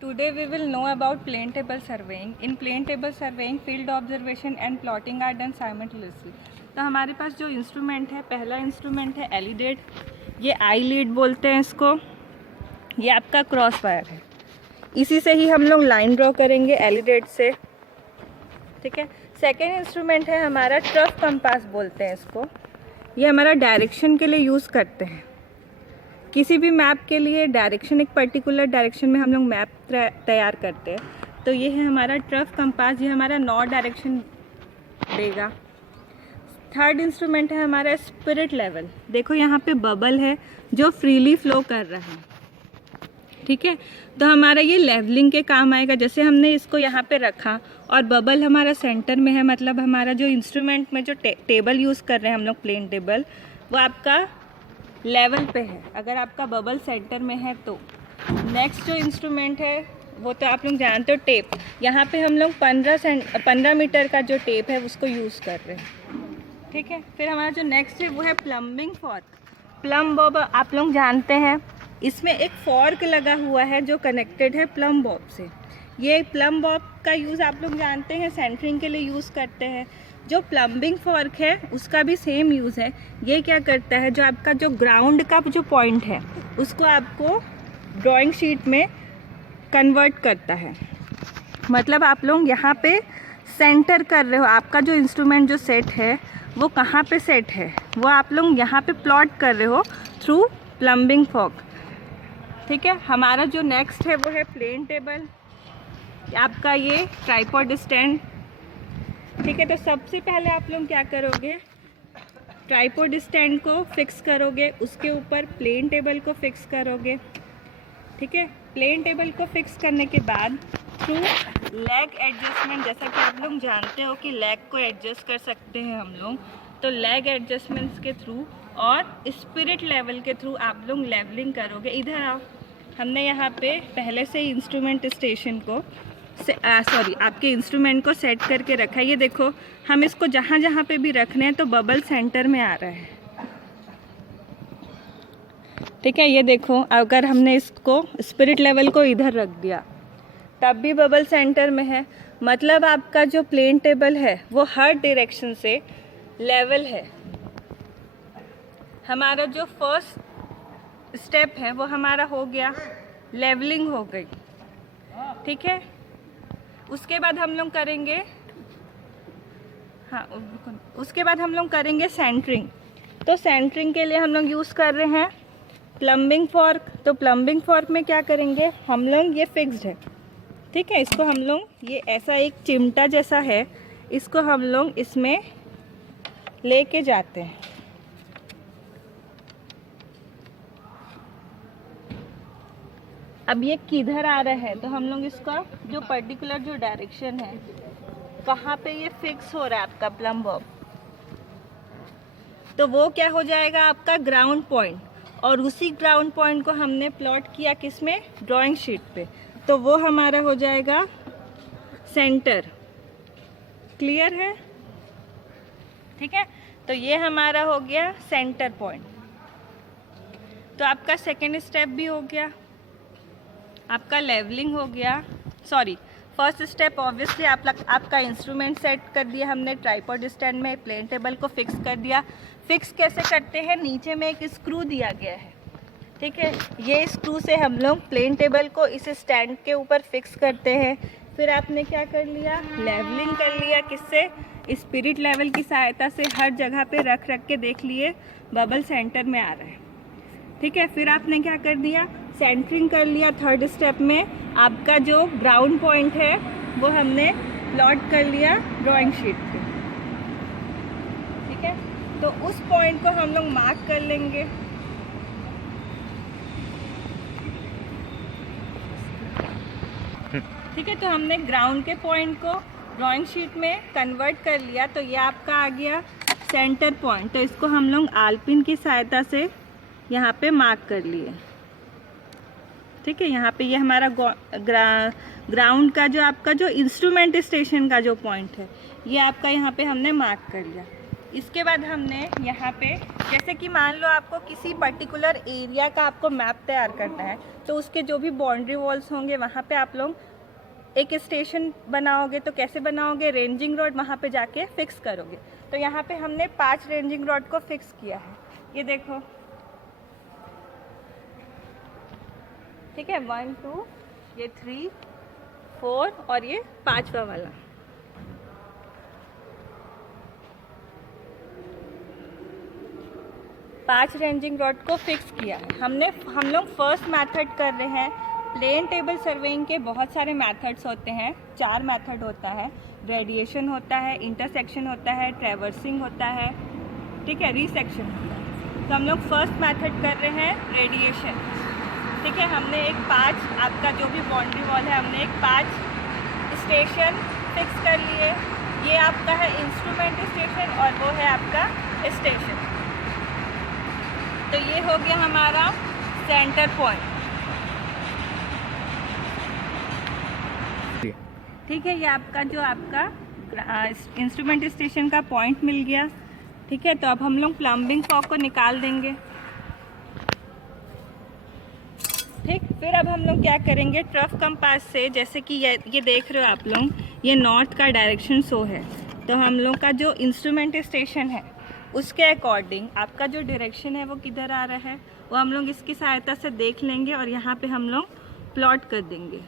Today we will know about plane table surveying. In plane table surveying, field observation and plotting are done simultaneously. तो हमारे पास जो instrument है, पहला instrument है alidade, ये आई lead बोलते हैं इसको, ये आपका क्रॉस वायर है, इसी से ही हम लोग लाइन ड्रॉ करेंगे एलिडेट से, ठीक है। सेकेंड इंस्ट्रूमेंट है हमारा ट्रफ कंपास बोलते हैं इसको, ये हमारा डायरेक्शन के लिए यूज़ करते हैं। किसी भी मैप के लिए डायरेक्शन, एक पर्टिकुलर डायरेक्शन में हम लोग मैप तैयार करते हैं, तो ये है हमारा ट्रफ कंपास, ये हमारा नॉर्थ डायरेक्शन देगा। थर्ड इंस्ट्रूमेंट है हमारा स्पिरिट लेवल, देखो यहाँ पे बबल है जो फ्रीली फ्लो कर रहा है, ठीक है। तो हमारा ये लेवलिंग के काम आएगा। जैसे हमने इसको यहाँ पे रखा और बबल हमारा सेंटर में है, मतलब हमारा जो इंस्ट्रूमेंट में जो टेबल यूज़ कर रहे हैं हम लोग, प्लेन टेबल, वो आपका लेवल पे है। अगर आपका बबल सेंटर में है तो नेक्स्ट जो इंस्ट्रूमेंट है वो तो आप लोग जानते हो, टेप। यहाँ पे हम लोग 15 मीटर का जो टेप है उसको यूज़ कर रहे हैं, ठीक है। फिर हमारा जो नेक्स्ट है वो है प्लम्बिंग फॉर्क। प्लम बॉब आप लोग जानते हैं, इसमें एक फॉर्क लगा हुआ है जो कनेक्टेड है प्लम बॉब से। ये प्लम बॉब का यूज़ आप लोग जानते हैं सेंटरिंग के लिए यूज़ करते हैं। जो प्लम्बिंग फॉर्क है उसका भी सेम यूज़ है। ये क्या करता है, जो आपका जो ग्राउंड का जो पॉइंट है उसको आपको ड्राइंग शीट में कन्वर्ट करता है। मतलब आप लोग यहाँ पे सेंटर कर रहे हो, आपका जो इंस्ट्रूमेंट जो सेट है वो कहाँ पे सेट है वो आप लोग यहाँ पे प्लॉट कर रहे हो थ्रू प्लम्बिंग फॉर्क, ठीक है। हमारा जो नेक्स्ट है वो है प्लेन टेबल, आपका ये ट्राइपॉड स्टैंड, ठीक है। तो सबसे पहले आप लोग क्या करोगे, ट्राइपॉड स्टैंड को फिक्स करोगे, उसके ऊपर प्लेन टेबल को फिक्स करोगे, ठीक है। प्लेन टेबल को फिक्स करने के बाद थ्रू लेग एडजस्टमेंट, जैसा कि आप लोग जानते हो कि लेग को एडजस्ट कर सकते हैं हम लोग, तो लेग एडजस्टमेंट्स के थ्रू और स्पिरिट लेवल के थ्रू आप लोग लेवलिंग करोगे। इधर आओ, हमने यहाँ पे पहले से ही इंस्ट्रूमेंट स्टेशन को आपके इंस्ट्रूमेंट को सेट करके रखा है। ये देखो, हम इसको जहाँ जहाँ पे भी रखने हैं तो बबल सेंटर में आ रहा है, ठीक है। ये देखो, अगर हमने इसको स्पिरिट लेवल को इधर रख दिया तब भी बबल सेंटर में है, मतलब आपका जो प्लेन टेबल है वो हर डायरेक्शन से लेवल है। हमारा जो फर्स्ट स्टेप है वो हमारा हो गया, लेवलिंग हो गई, ठीक है। उसके बाद हम लोग करेंगे, हाँ, उसके बाद हम लोग करेंगे सेंटरिंग। तो सेंटरिंग के लिए हम लोग यूज़ कर रहे हैं प्लम्बिंग फॉर्क। तो प्लम्बिंग फॉर्क में क्या करेंगे हम लोग, ये फिक्स्ड है, ठीक है। इसको हम लोग, ये ऐसा एक चिमटा जैसा है, इसको हम लोग इसमें लेके जाते हैं, अब ये किधर आ रहा है तो हम लोग इसका जो पर्टिकुलर जो डायरेक्शन है, कहाँ पे ये फिक्स हो रहा है आपका प्लम बॉब, तो वो क्या हो जाएगा आपका ग्राउंड पॉइंट। और उसी ग्राउंड पॉइंट को हमने प्लॉट किया किस में, ड्राइंग शीट पे, तो वो हमारा हो जाएगा सेंटर। क्लियर है, ठीक है। तो ये हमारा हो गया सेंटर पॉइंट। तो आपका सेकेंड स्टेप भी हो गया, आपका लेवलिंग हो गया। सॉरी, फर्स्ट स्टेप ऑब्वियसली आपका इंस्ट्रूमेंट सेट कर दिया हमने ट्राइपॉड स्टैंड में, प्लेन टेबल को फिक्स कर दिया। फिक्स कैसे करते हैं, नीचे में एक स्क्रू दिया गया है, ठीक है। ये स्क्रू से हम लोग प्लेन टेबल को इस स्टैंड के ऊपर फिक्स करते हैं। फिर आपने क्या कर लिया, लेवलिंग कर लिया, किससे, स्पिरिट लेवल की सहायता से हर जगह पे रख के देख लिए बबल सेंटर में आ रहा है, ठीक है। फिर आपने क्या कर दिया, सेंटरिंग कर लिया। थर्ड स्टेप में आपका जो ग्राउंड पॉइंट है वो हमने प्लॉट कर लिया ड्राइंग शीट पे, ठीक है। तो उस पॉइंट को हम लोग मार्क कर लेंगे, ठीक है। तो हमने ग्राउंड के पॉइंट को ड्राइंग शीट में कन्वर्ट कर लिया, तो ये आपका आ गया सेंटर पॉइंट। तो इसको हम लोग आलपिन की सहायता से यहाँ पे मार्क कर लिए, ठीक है। यहाँ पे ये हमारा ग्राउंड का जो आपका जो इंस्ट्रूमेंट स्टेशन का जो पॉइंट है ये आपका यहाँ पे हमने मार्क कर लिया। इसके बाद हमने यहाँ पे जैसे कि मान लो आपको किसी पर्टिकुलर एरिया का आपको मैप तैयार करना है, तो उसके जो भी बाउंड्री वॉल्स होंगे वहाँ पे आप लोग एक स्टेशन बनाओगे। तो कैसे बनाओगे, रेंजिंग रॉड वहाँ पे जाके फिक्स करोगे। तो यहाँ पे हमने 5 रेंजिंग रॉड को फिक्स किया है, ये देखो, ठीक है, 1 2, ये 3 4 और ये 5वां वाला। पांच रेंजिंग रॉड को फिक्स किया है हमने। हम लोग फर्स्ट मेथड कर रहे हैं। प्लेन टेबल सर्वेइंग के बहुत सारे मेथड्स होते हैं, 4 मेथड होता है। रेडिएशन होता है, इंटरसेक्शन होता है, ट्रैवर्सिंग होता है, ठीक है, रिसेक्शन होता है। तो हम लोग फर्स्ट मेथड कर रहे हैं रेडिएशन, ठीक है। हमने एक 5, आपका जो भी बाउंड्री वॉल है, हमने एक 5 स्टेशन फिक्स कर लिए। ये आपका है इंस्ट्रूमेंट स्टेशन और वो है आपका स्टेशन। तो ये हो गया हमारा सेंटर पॉइंट, ठीक है। ये आपका जो आपका इंस्ट्रूमेंट स्टेशन का पॉइंट मिल गया, ठीक है। तो अब हम लोग प्लम्बिंग फॉग को निकाल देंगे, ठीक। फिर अब हम लोग क्या करेंगे, ट्रफ कंपास से, जैसे कि ये देख रहे हो आप लोग, ये नॉर्थ का डायरेक्शन शो है। तो हम लोग का जो इंस्ट्रूमेंट स्टेशन है उसके अकॉर्डिंग आपका जो डायरेक्शन है वो किधर आ रहा है, वो हम लोग इसकी सहायता से देख लेंगे और यहाँ पे हम लोग प्लॉट कर देंगे,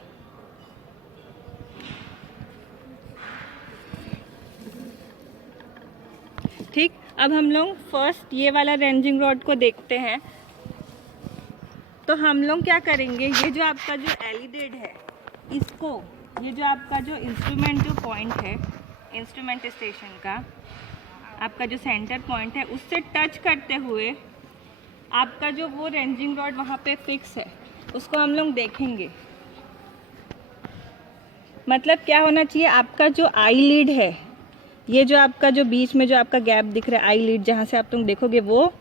ठीक। अब हम लोग फर्स्ट ये वाला रेंजिंग रॉड को देखते हैं। तो हम लोग क्या करेंगे, ये जो आपका जो एलिडेड है, इसको, ये जो आपका जो इंस्ट्रूमेंट जो पॉइंट है इंस्ट्रूमेंट स्टेशन का, आपका जो सेंटर पॉइंट है, उससे टच करते हुए आपका जो वो रेंजिंग रॉड वहाँ पे फिक्स है उसको हम लोग देखेंगे। मतलब क्या होना चाहिए, आपका जो आई लीड है, ये जो आपका जो बीच में जो आपका गैप दिख रहा है, आई लीड जहाँ से आप लोग देखोगे वो,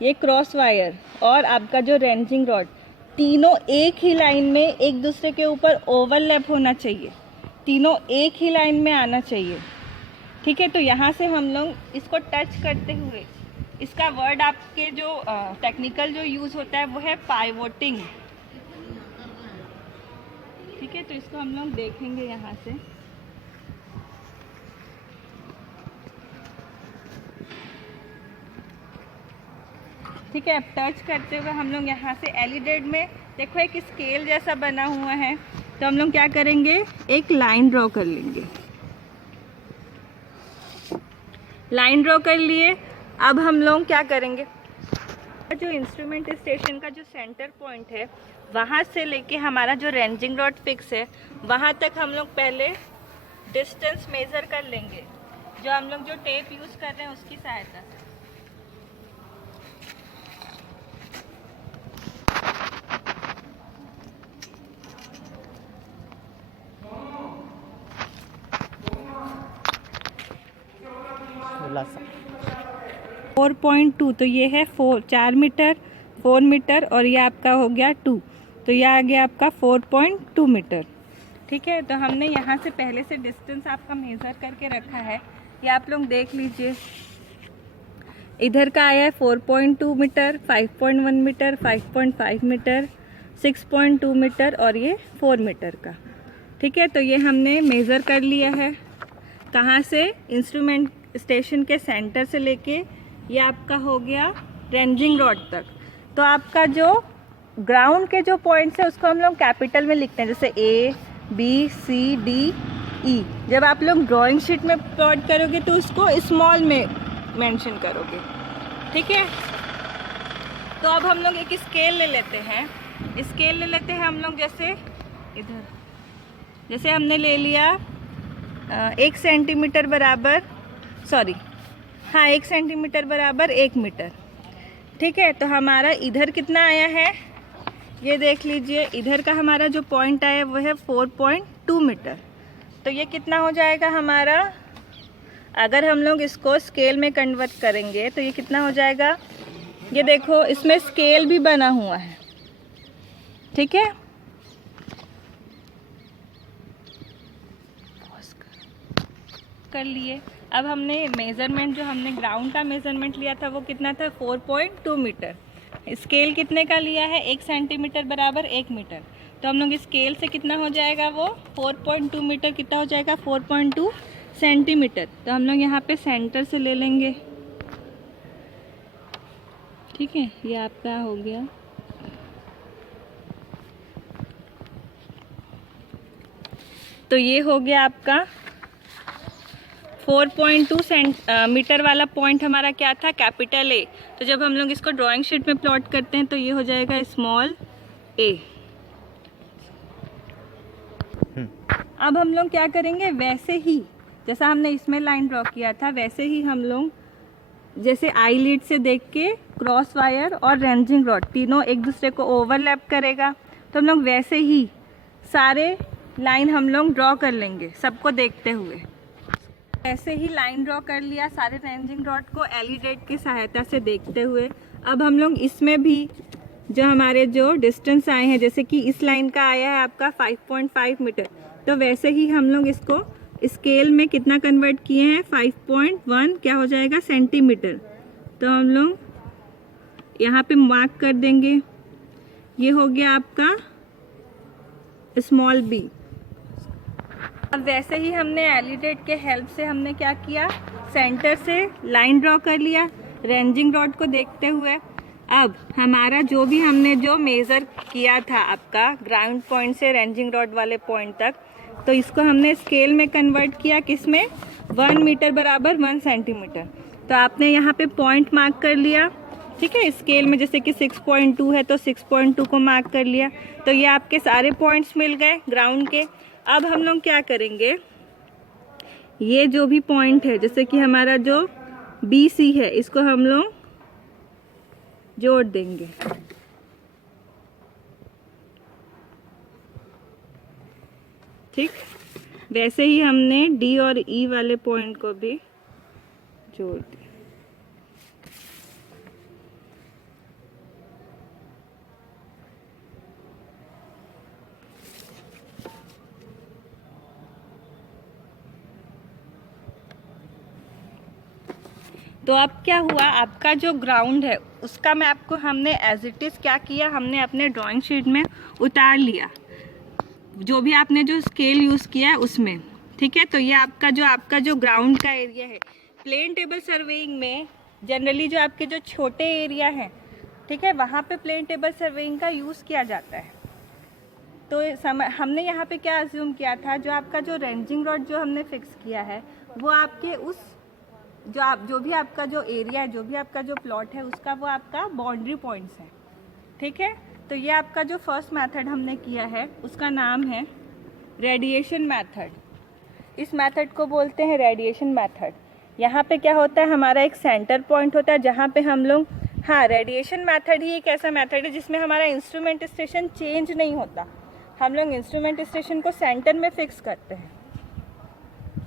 ये क्रॉस वायर और आपका जो रेंजिंग रॉड, तीनों एक ही लाइन में एक दूसरे के ऊपर ओवरलैप होना चाहिए, तीनों एक ही लाइन में आना चाहिए, ठीक है। तो यहाँ से हम लोग इसको टच करते हुए, इसका वर्ड आपके जो टेक्निकल जो यूज़ होता है वो है पाइवोटिंग, ठीक है। तो इसको हम लोग देखेंगे यहाँ से, ठीक है। अब टच करते हुए हम लोग यहाँ से एलिडेड में देखो एक स्केल जैसा बना हुआ है, तो हम लोग क्या करेंगे, एक लाइन ड्रॉ कर लेंगे। लाइन ड्रॉ कर लिए। अब हम लोग क्या करेंगे, जो इंस्ट्रूमेंट स्टेशन का जो सेंटर पॉइंट है वहाँ से लेके हमारा जो रेंजिंग रॉड फिक्स है वहाँ तक हम लोग पहले डिस्टेंस मेज़र कर लेंगे, जो हम लोग जो टेप यूज़ कर रहे हैं उसकी सहायता से। सा 4.2, तो ये है 4 मीटर, 4 मीटर और ये आपका हो गया 2, तो ये आ गया आपका 4.2 मीटर, ठीक है। तो हमने यहाँ से पहले से डिस्टेंस आपका मेज़र करके रखा है, ये आप लोग देख लीजिए। इधर का आया है 4.2 मीटर, 5.1 मीटर, 5.5 मीटर, 6.2 मीटर और ये 4 मीटर का, ठीक है। तो ये हमने मेज़र कर लिया है, कहाँ से, इंस्ट्रूमेंट स्टेशन के सेंटर से लेके ये आपका हो गया रेंजिंग रॉड तक। तो आपका जो ग्राउंड के जो पॉइंट्स है उसको हम लोग कैपिटल में लिखते हैं, जैसे A B C D E। जब आप लोग ड्राइंग शीट में प्लॉट करोगे तो उसको स्मॉल में मेंशन करोगे, ठीक है। तो अब हम लोग एक स्केल ले लेते हैं, स्केल ले लेते हैं हम लोग, जैसे इधर, जैसे हमने ले लिया 1 सेंटीमीटर बराबर, सॉरी हाँ 1 सेंटीमीटर बराबर 1 मीटर, ठीक है। तो हमारा इधर कितना आया है, ये देख लीजिए, इधर का हमारा जो पॉइंट आया वो है 4.2 मीटर। तो ये कितना हो जाएगा हमारा, अगर हम लोग इसको स्केल में कन्वर्ट करेंगे तो ये कितना हो जाएगा, ये देखो इसमें स्केल भी बना हुआ है, ठीक है। कर लिए। अब हमने मेज़रमेंट जो हमने ग्राउंड का मेज़रमेंट लिया था वो कितना था 4.2 मीटर। स्केल कितने का लिया है 1 सेंटीमीटर बराबर 1 मीटर। तो हम लोग स्केल से कितना हो जाएगा वो 4.2 मीटर कितना हो जाएगा 4.2 सेंटीमीटर। तो हम लोग यहाँ पे सेंटर से ले लेंगे, ठीक है, ये आपका हो गया। तो ये हो गया आपका 4.2 मीटर वाला पॉइंट हमारा क्या था कैपिटल ए। तो जब हम लोग इसको ड्राइंग शीट में प्लॉट करते हैं तो ये हो जाएगा स्मॉल ए। अब हम लोग क्या करेंगे, वैसे ही जैसा हमने इसमें लाइन ड्रॉ किया था वैसे ही हम लोग जैसे आई लीड से देख के क्रॉस वायर और रेंजिंग रॉड तीनों एक दूसरे को ओवरलैप करेगा। तो हम लोग वैसे ही सारे लाइन हम लोग ड्रॉ कर लेंगे सबको देखते हुए। ऐसे ही लाइन ड्रॉ कर लिया सारे रेंजिंग रॉड को एलिडेट की सहायता से देखते हुए। अब हम लोग इसमें भी जो हमारे जो डिस्टेंस आए हैं, जैसे कि इस लाइन का आया है आपका 5.5 मीटर, तो वैसे ही हम लोग इसको स्केल में कितना कन्वर्ट किए हैं 5.1 क्या हो जाएगा सेंटीमीटर। तो हम लोग यहाँ पे मार्क कर देंगे, ये हो गया आपका स्मॉल बी। अब वैसे ही हमने एलिडेट के हेल्प से हमने क्या किया, सेंटर से लाइन ड्रॉ कर लिया रेंजिंग रॉड को देखते हुए। अब हमारा जो भी हमने जो मेज़र किया था आपका ग्राउंड पॉइंट से रेंजिंग रॉड वाले पॉइंट तक, तो इसको हमने स्केल में कन्वर्ट किया किसमें 1 मीटर बराबर 1 सेंटीमीटर। तो आपने यहाँ पे पॉइंट मार्क कर लिया, ठीक है, स्केल में जैसे कि 6.2 है तो 6.2 को मार्क कर लिया। तो ये आपके सारे पॉइंट्स मिल गए ग्राउंड के। अब हम लोग क्या करेंगे, ये जो भी पॉइंट है जैसे कि हमारा जो BC है इसको हम लोग जोड़ देंगे, ठीक। वैसे ही हमने D और E वाले पॉइंट को भी जोड़ दिया। तो अब क्या हुआ, आपका जो ग्राउंड है उसका मैप को हमने एज इट इज़ क्या किया, हमने अपने ड्राइंग शीट में उतार लिया, जो भी आपने जो स्केल यूज़ किया है उसमें, ठीक है। तो ये आपका जो ग्राउंड का एरिया है। प्लेन टेबल सर्वेइंग में जनरली जो आपके जो छोटे एरिया हैं, ठीक है, वहाँ पे प्लेन टेबल सर्वेइंग का यूज़ किया जाता है। तो हमने यहाँ पे क्या अज्यूम किया था, जो आपका जो रेंजिंग रॉड जो हमने फिक्स किया है वो आपके उस जो भी आपका जो एरिया है, जो भी आपका जो प्लॉट है उसका वो आपका बाउंड्री पॉइंट्स है, ठीक है। तो ये आपका जो फर्स्ट मेथड हमने किया है उसका नाम है रेडिएशन मेथड। इस मेथड को बोलते हैं रेडिएशन मेथड। यहाँ पे क्या होता है, हमारा एक सेंटर पॉइंट होता है जहाँ पे हम लोग, हाँ, रेडिएशन मेथड ही एक ऐसा मेथड है जिसमें हमारा इंस्ट्रूमेंट स्टेशन चेंज नहीं होता। हम लोग इंस्ट्रूमेंट स्टेशन को सेंटर में फिक्स करते हैं,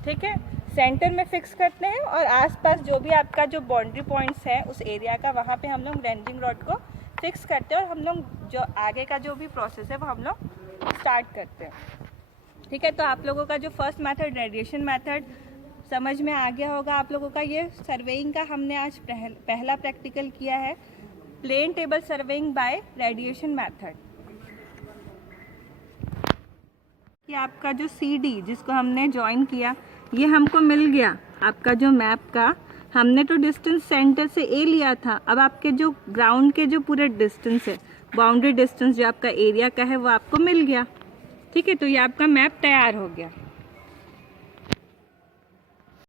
ठीक है, सेंटर में फिक्स करते हैं और आसपास जो भी आपका जो बाउंड्री पॉइंट्स है उस एरिया का, वहाँ पे हम लोग रेंजिंग रॉड को फिक्स करते हैं और हम लोग जो आगे का जो भी प्रोसेस है वो हम लोग स्टार्ट करते हैं, ठीक है। तो आप लोगों का जो फर्स्ट मेथड रेडिएशन मेथड समझ में आ गया होगा आप लोगों का। ये सर्वेइंग का हमने आज पहला प्रैक्टिकल किया है, plane table surveying by radiation method. कि आपका जो CD जिसको हमने ज्वाइन किया ये हमको मिल गया, आपका जो मैप का हमने तो डिस्टेंस सेंटर से A लिया था। अब आपके जो ग्राउंड के जो पूरे डिस्टेंस है, बाउंड्री डिस्टेंस जो आपका एरिया का है वो आपको मिल गया, ठीक है। तो ये आपका मैप तैयार हो गया।